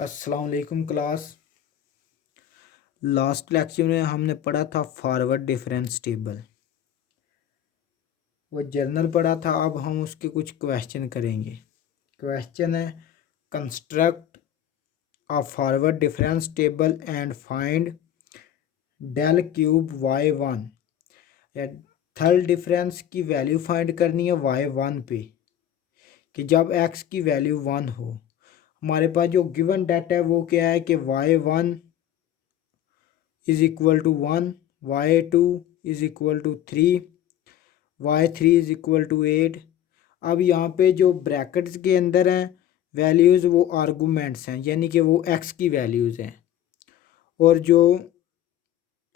अस्सलाम वालेकुम class. Last lecture में हमने पढ़ा था फॉरवर्ड डिफरेंस टेबल, वो जर्नल पढ़ा था। अब हम उसके कुछ क्वेश्चन करेंगे। क्वेश्चन है construct a forward difference table and find del cube y1। या थर्ड डिफरेंस की वैल्यू फाइंड करनी है y1 पे कि जब x की वैल्यू 1 हो। हमारे पास जो गिवन डाटा है वो क्या है कि y1 is equal to 1, y2 is equal to 3, y3 is equal to 8। अब यहाँ पे जो ब्रैकेट्स के अंदर हैं वैल्यूज़ वो आर्गूमेंट्स हैं, यानी कि वो x की वैल्यूज़ हैं, और जो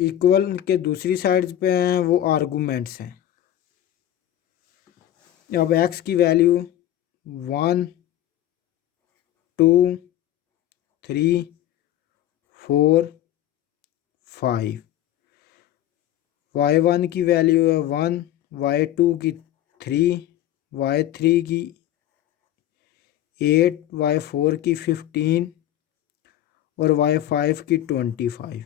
इक्वल के दूसरी साइड्स पे हैं वो आर्गूमेंट्स हैं। अब x की वैल्यू 1, 2, 3, 4, 5, y1 की वैल्यू है 1, y2 की 3, y3 की 8, y4 की 15 और y5 की 25।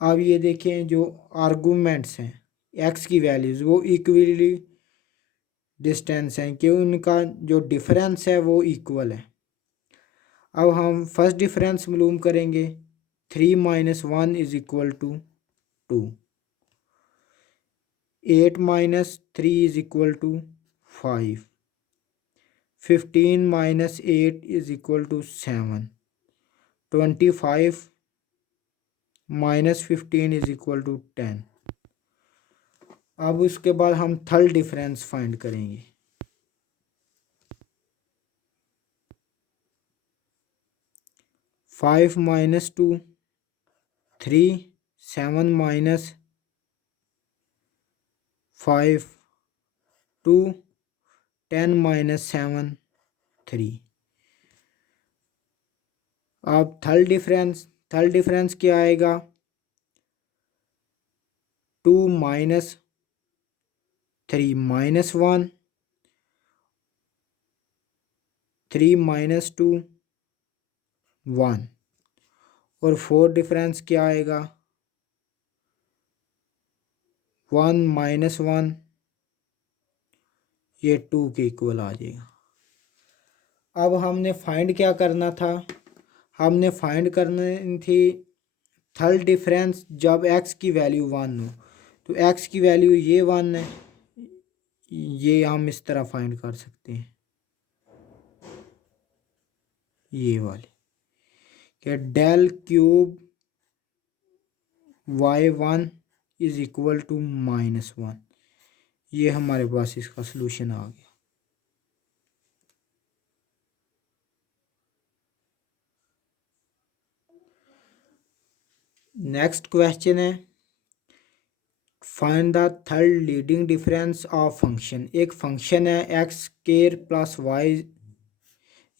अब ये देखें जो आर्गूमेंट्स हैं x की वैल्यूज़ वो इक्वली डिस्टेंस हैं कि उनका जो डिफरेंस है वो इक्वल है। अब हम फर्स्ट डिफरेंस मालूम करेंगे। 3 - 1 is equal to 2, 8 - 3 is equal to 5, 15 - 8 is equal to 7, 25 - 15 is equal to 10। अब उसके बाद हम थर्ड डिफरेंस फाइंड करेंगे। 5 - 2 3, 7 - 5 2, 10 - 7 3। अब थर्ड डिफरेंस क्या आएगा? 2 - 3 - 1, 3 - 2 1। और फोर्थ डिफरेंस क्या आएगा? 1 - 1, ये 2 के इक्वल आ जाएगा। अब हमने फाइंड क्या करना था? हमने फाइंड करनी थी थर्ड डिफरेंस जब x की वैल्यू 1 हो। तो x की वैल्यू ये 1 है, ये हम इस तरह फाइंड कर सकते हैं, ये वाले कि del cube y1 is equal to -1। ये हमारे पास इसका सलूशन आ गया। नेक्स्ट क्वेश्चन है find the third leading difference of function. एक फंक्शन है एक्स स्क्वायर प्लस वाई,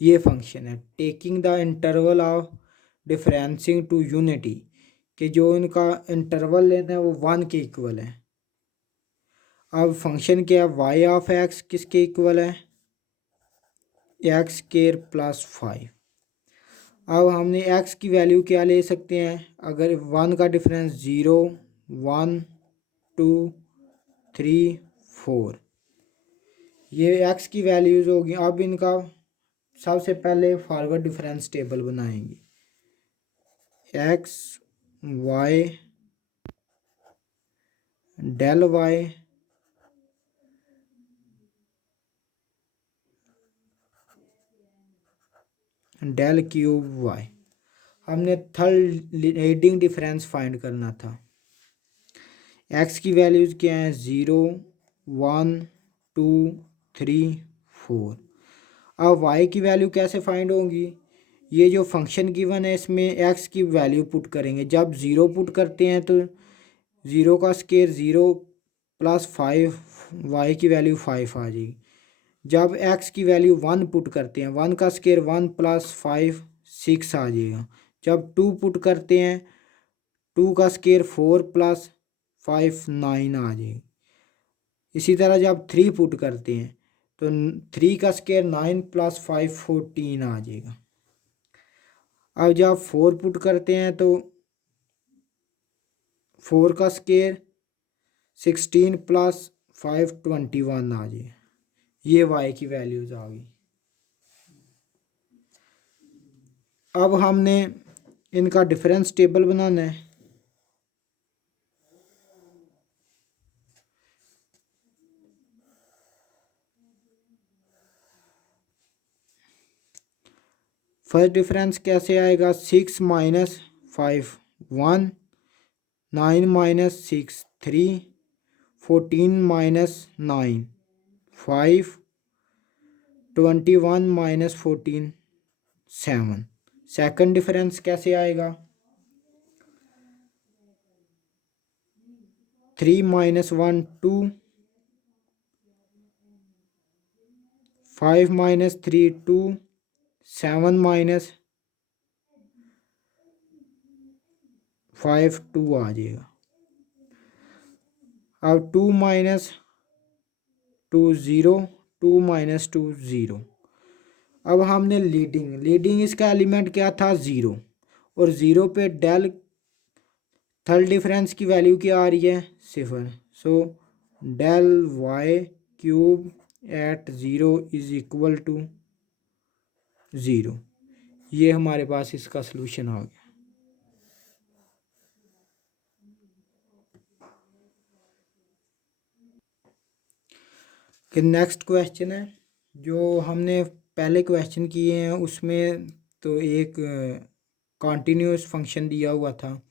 ये फंक्शन है taking the interval of differencing to unity, कि जो इनका इंटरवल लेना है वो 1 के इक्वल है। अब फंक्शन क्या है? वाई ऑफ एक्स किसके इक्वल है? X square plus 5। अब हमने x की वैल्यू क्या ले सकते हैं? अगर 1 का डिफरेंस 0, 1, 2, 3, 4, ये x की वैल्यूज़ होगी। अब इनका सबसे पहले फॉरवर्ड डिफरेंस टेबल बनाएंगे। x y del y del cube y। हमने थर्ड लीडिंग डिफरेंस फाइंड करना था। x की वैल्यूज़ क्या हैं? 0, 1, 2, 3, 4। अब y की वैल्यू कैसे फाइंड होगी? ये जो फंक्शन गिवन है इसमें x की वैल्यू पुट करेंगे। जब 0 पुट करते हैं तो 0 का स्क्वायर 0 प्लस 5, y की वैल्यू 5 आ जाएगी। जब x की वैल्यू 1 पुट करते हैं, 1 का स्क्वायर 1 प्लस 5 6 आ जाएगा। जब 2 पुट करते हैं, 2 का स्क्वायर 4 प्लस 5 9 आ जाएगी। इसी तरह जब 3 पुट करते हैं तो 3 का स्क्वायर 9 प्लस 5 14 आ जाएगा। अब जब 4 पुट करते हैं तो 4 का स्केयर 16 प्लस 5 21 आ जाए। ये वाई की वैल्यूज़ आ गई। अब हमने इनका डिफरेंस टेबल बनाना है। फर्स्ट डिफरेंस कैसे आएगा? 6 minus 5 1, 9 minus 6 3, 14 minus 9 5, 21 minus 14 7। Second difference कैसे आएगा? 3 माइनस 1 2, 5 माइनस 3 2, 7 माइनस 5 2 आ जाएगा। अब 2 माइनस 2 0, 2 माइनस 2 0। अब हमने लीडिंग इसका एलिमेंट क्या था? 0, और 0 पे डेल थर्ड डिफरेंस की वैल्यू क्या आ रही है? 0। So del Y cube at 0 is equal to 0। ये हमारे पास इसका सलूशन आ गया। कि नेक्स्ट क्वेश्चन है जो हमने पहले क्वेश्चन किए हैं उसमें तो एक कॉन्टीन्यूस फंक्शन दिया हुआ था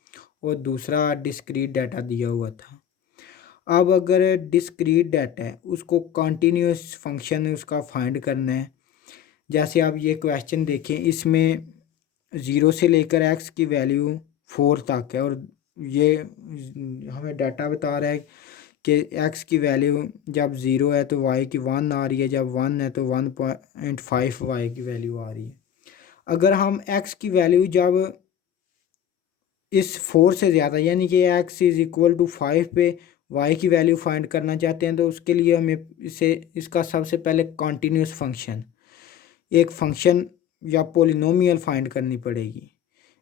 और दूसरा डिस्क्रीट डाटा दिया हुआ था। अब अगर डिस्क्रीट डाटा है उसको कॉन्टीन्यूस फंक्शन उसका फाइंड करना है। जैसे आप ये क्वेश्चन देखें, इसमें 0 से लेकर x की वैल्यू 4 तक है और ये हमें डाटा बता रहा है कि x की वैल्यू जब 0 है तो y की 1 आ रही है, जब 1 है तो 1.5 y की वैल्यू आ रही है। अगर हम x की वैल्यू जब इस 4 से ज़्यादा यानी कि x इज़ इक्वल टू 5 पे y की वैल्यू फाइंड करना चाहते हैं तो उसके लिए हमें इसका सबसे पहले कॉन्टीन्यूस फंक्शन, एक फंक्शन या पोलिनोमियल फाइंड करनी पड़ेगी।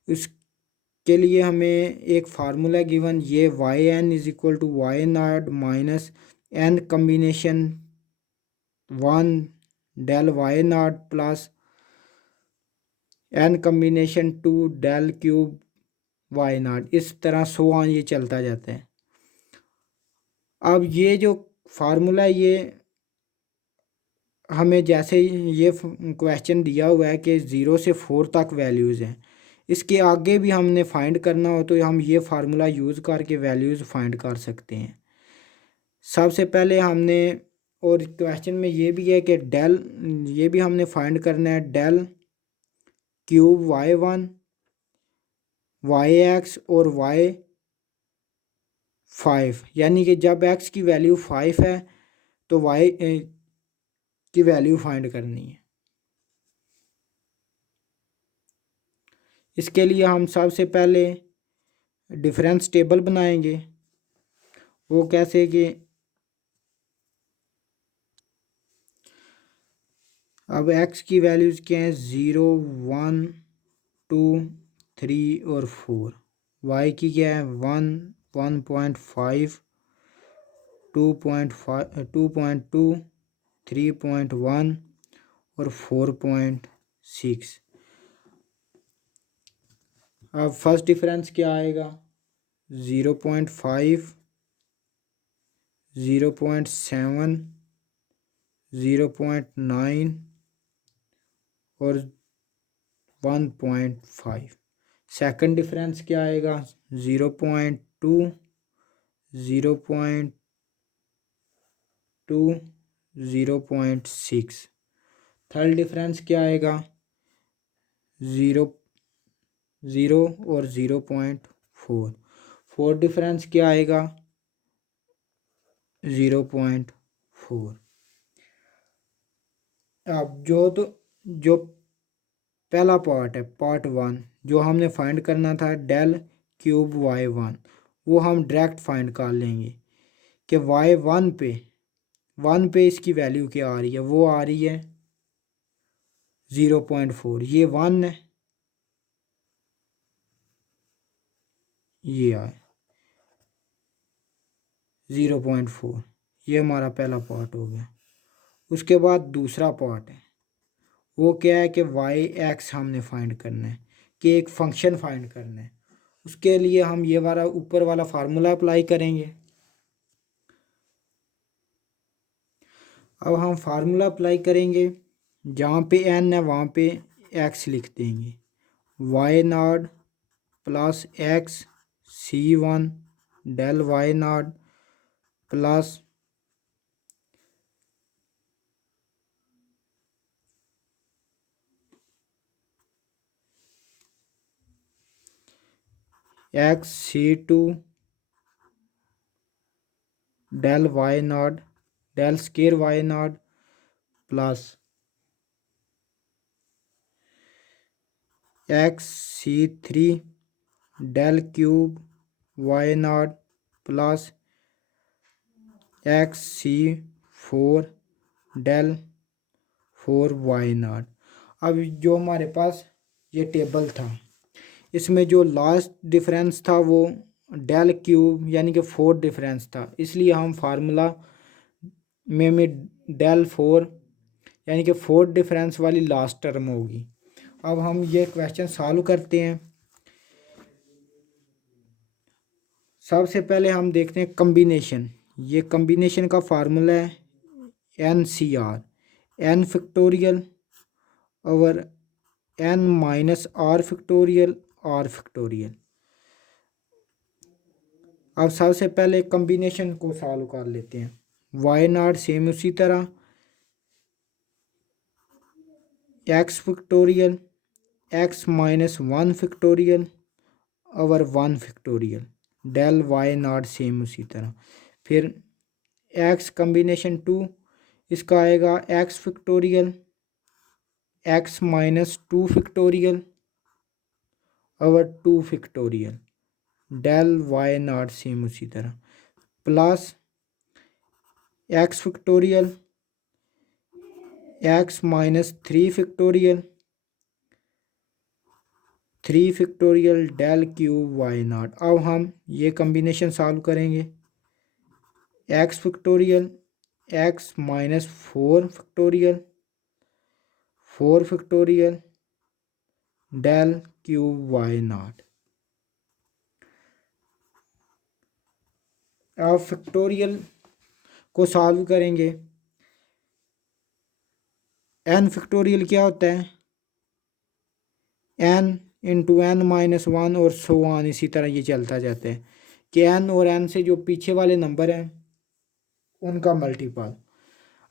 उसके लिए हमें एक फार्मूला गिवन, ये Y N is equal to Y not minus N combination 1 del Y not plus N combination 2 del cube Y not, इस तरह सो ऑन ये चलता जाता है। अब ये जो फार्मूला ये हमें जैसे ये क्वेश्चन दिया हुआ है कि 0 से 4 तक वैल्यूज़ हैं, इसके आगे भी हमने फाइंड करना हो तो हम ये फार्मूला यूज़ करके वैल्यूज़ फाइंड कर सकते हैं। सबसे पहले हमने, और क्वेश्चन में ये भी है कि डेल, ये भी हमने फाइंड करना है डेल क्यूब y1 yx और y5, यानी कि जब x की वैल्यू 5 है तो y की वैल्यू फाइंड करनी है। इसके लिए हम सबसे पहले डिफरेंस टेबल बनाएंगे। वो कैसे कि अब x की वैल्यूज़ क्या हैं? 0 1 2 3 और 4। y की क्या है? 1 1.5 2.5 2.2 3.1 और 4.6। अब फर्स्ट डिफरेंस क्या आएगा? 0.5 0.7 0.9 और 1.5। सेकंड डिफरेंस क्या आएगा? 0.2 0.2 0.6। थर्ड डिफरेंस क्या आएगा? 0 और 0.4। फोर्थ डिफरेंस क्या आएगा? 0.4। अब जो पहला पार्ट है, पार्ट 1, जो हमने फाइंड करना था डेल क्यूब y1, वो हम डायरेक्ट फाइंड कर लेंगे कि y1 पे इसकी वैल्यू क्या आ रही है? वो आ रही है 0.4। ये 1 है ये आए 0.4। ये हमारा पहला पार्ट हो गया। उसके बाद दूसरा पार्ट है, वो क्या है कि वाई एक्स हमने फाइंड करना है, कि एक फंक्शन फाइंड करना है। उसके लिए हम ये वाला ऊपर वाला फार्मूला अप्लाई करेंगे। अब हम फार्मूला अप्लाई करेंगे, जहाँ पे एन है वहाँ पे एक्स लिख देंगे। Y not plus X C1 del Y not plus XC2 del Y not del square Y not plus XC3 del cube Y not plus XC4 del 4 Y not. अब जो हमारे पास ये टेबल था, इसमें जो लास्ट डिफरेंस था वो del cube यानी कि 4 डिफरेंस था, इसलिए हम फार्मूला में डेल 4 यानी कि 4 डिफरेंस वाली लास्ट टर्म होगी। अब हम ये क्वेश्चन सॉल्व करते हैं। सबसे पहले हम देखते हैं कम्बिनेशन। ये कम्बिनेशन का फार्मूला है NCR, n factorial over n minus R factorial R factorial. अब सबसे पहले कम्बिनेशन को सॉल्व कर लेते हैं। वाई नॉट सेम उसी तरह X factorial X minus 1 factorial over 1 factorial del Y not same उसी तरह। फिर एक्स कम्बिनेशन 2, इसका आएगा X factorial X minus 2 factorial over 2 factorial del Y not same उसी तरह plus X factorial X minus 3 factorial 3 factorial del cube Y not. अब हम ये कम्बिनेशन सॉल्व करेंगे। X factorial X minus 4 factorial 4 factorial del cube Y not. अब factorial को solve करेंगे। n factorial क्या होता है, n इंटू एन माइनस 1 और सो ऑन, इसी तरह ये चलता जाता है कि n और n से जो पीछे वाले नंबर हैं उनका मल्टीपल।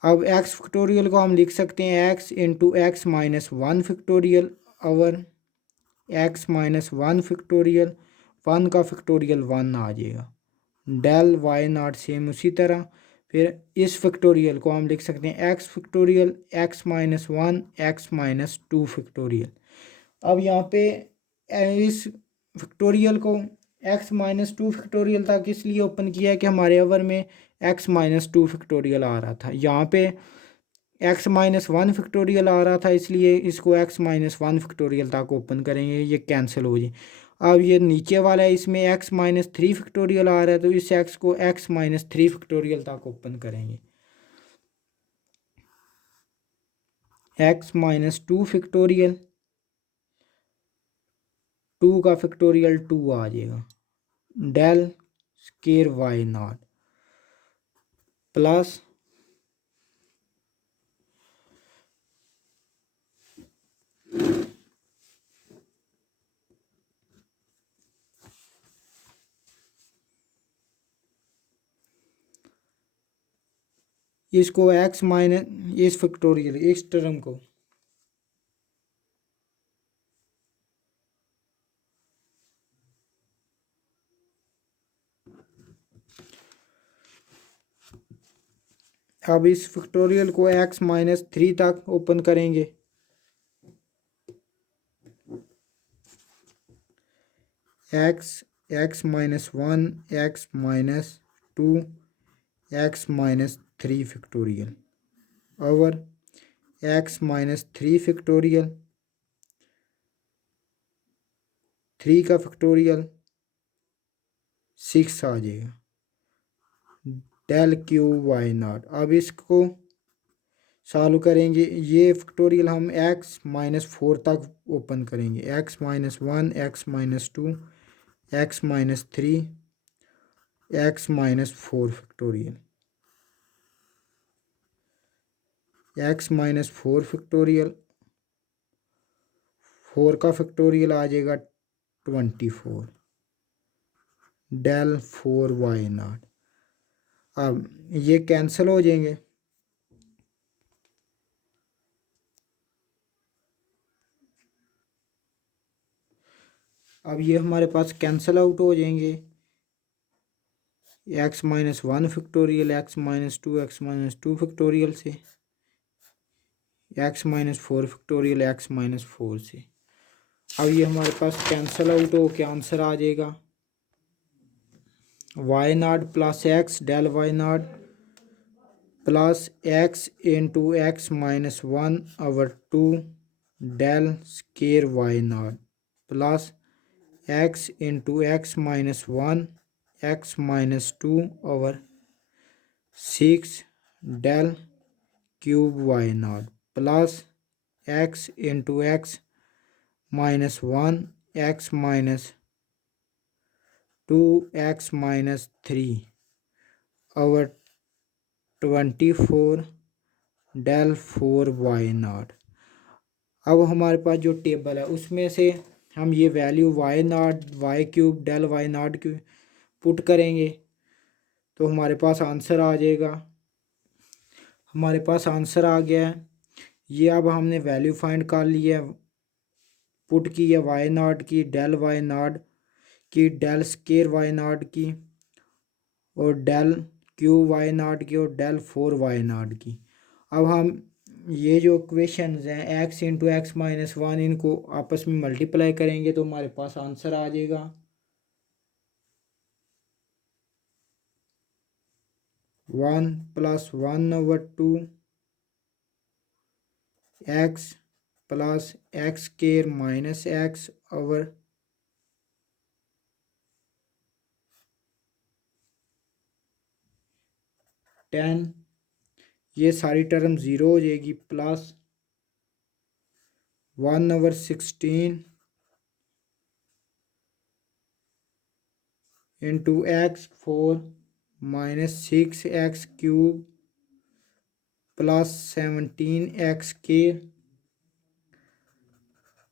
अब x फैक्टोरियल को हम लिख सकते हैं x into x minus 1 factorial over x minus 1 factorial 1 का फैक्टोरियल 1 आ जाएगा डेल वाई नॉट सेम उसी तरह। फिर इस फैक्टोरियल को हम लिख सकते हैं x factorial x minus 1 x minus 2 factorial. अब यहाँ पे इस फैक्टोरियल को x माइनस 2 फैक्टोरियल तक इसलिए ओपन किया है कि हमारे ओवर में x माइनस 2 फैक्टोरियल आ रहा था। यहाँ पे x माइनस 1 फैक्टोरियल आ रहा था, इसलिए इसको x माइनस 1 फैक्टोरियल तक ओपन करेंगे, ये कैंसिल हो जाए। अब ये नीचे वाला है, इसमें x माइनस 3 फैक्टोरियल आ रहा है, तो इस x को x माइनस 3 फैक्टोरियल तक ओपन करेंगे। x माइनस 2 फैक्टोरियल 2 का फैक्टोरियल 2 आ जाएगा del square Y not plus इसको x माइनस इस फैक्टोरियल इस टर्म को अब इस फैक्टोरियल को x माइनस 3 तक ओपन करेंगे। x minus 1 x minus 2 x minus 3 factorial over x minus 3 factorial 3 का फैक्टोरियल 6 आ जाएगा। Del cube Y not. अब इसको सॉल्व करेंगे, ये फैक्टोरियल हम x-4 तक ओपन करेंगे। x-1, x-2, x-3, x-4 factorial. x-4 factorial, 4 का फैक्टोरियल आ जाएगा 24 डेल 4 वाई नॉट। अब ये कैंसिल हो जाएंगे। अब ये हमारे पास कैंसिल आउट हो जाएंगे। x-1 factorial, x-2, x-2 factorial से, x-4 फैक्टोरियल, x-4 से। अब ये हमारे पास कैंसिल आउट हो के आंसर आ जाएगा Y not plus X del Y not plus X into x-1/2 del square Y not plus x into x-1 x-2/6 del cube Y not plus x into x-1 x-2x-3/24 del 4 Y not. अब हमारे पास जो table है उसमें से हम ये value Y nought Y cube del Y nought की put करेंगे तो हमारे पास आंसर आ जाएगा। हमारे पास आंसर आ गया है। ये अब हमने वैल्यू फाइंड कर ली है, पुट की है वाई नॉट की, डेल वाई नॉट की, डेल स्केयर वाई नॉट की और डेल क्यू वाई नॉट की और डेल 4 वाई नॉट की। अब हम ये जो इक्वेशंस हैं x इंटू x-1 इनको आपस में मल्टीप्लाई करेंगे तो हमारे पास आंसर आ जाएगा 1 + 1/2 x plus x square minus x over 10, ये सारी टर्म ज़ीरो हो जाएगी, plus 1/16 into x4 minus 6x³ plus 17x²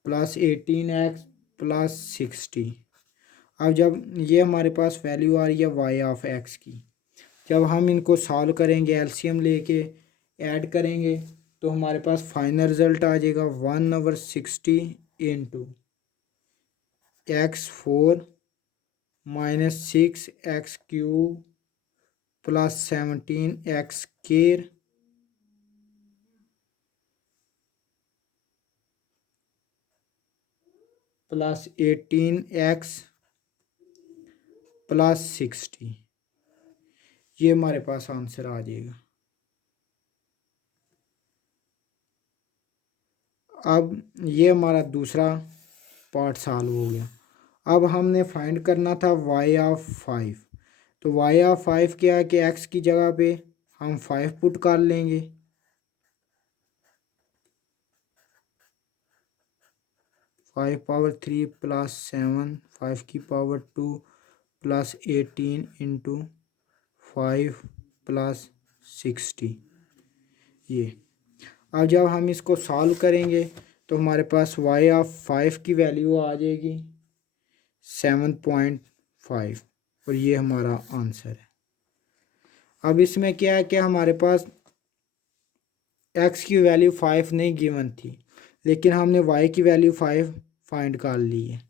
plus 18x plus 60। अब जब ये हमारे पास वैल्यू आ रही है y ऑफ x की, जब हम इनको सॉल्व करेंगे एलसीएम लेके ऐड करेंगे तो हमारे पास फाइनल रिजल्ट आ जाएगा 1/60 into x4 minus 6x³ plus 17x² plus 18x plus 60। ये हमारे पास आंसर आ जाएगा। अब ये हमारा दूसरा पार्ट सॉल्व हो गया। अब हमने फाइंड करना था y ऑफ 5। तो y ऑफ 5 क्या है कि x की जगह पे हम 5 पुट कर लेंगे। 5 पावर 3 प्लस 7, 5 की पावर 2 प्लस 18 इंटू 5 प्लस 60। ये अब जब हम इसको सॉल्व करेंगे तो हमारे पास y ऑफ 5 की वैल्यू आ जाएगी 7.5 और ये हमारा आंसर है। अब इसमें क्या है कि हमारे पास x की वैल्यू 5 नहीं गिवन थी, लेकिन हमने y की वैल्यू 5 फाइंड कर ली है।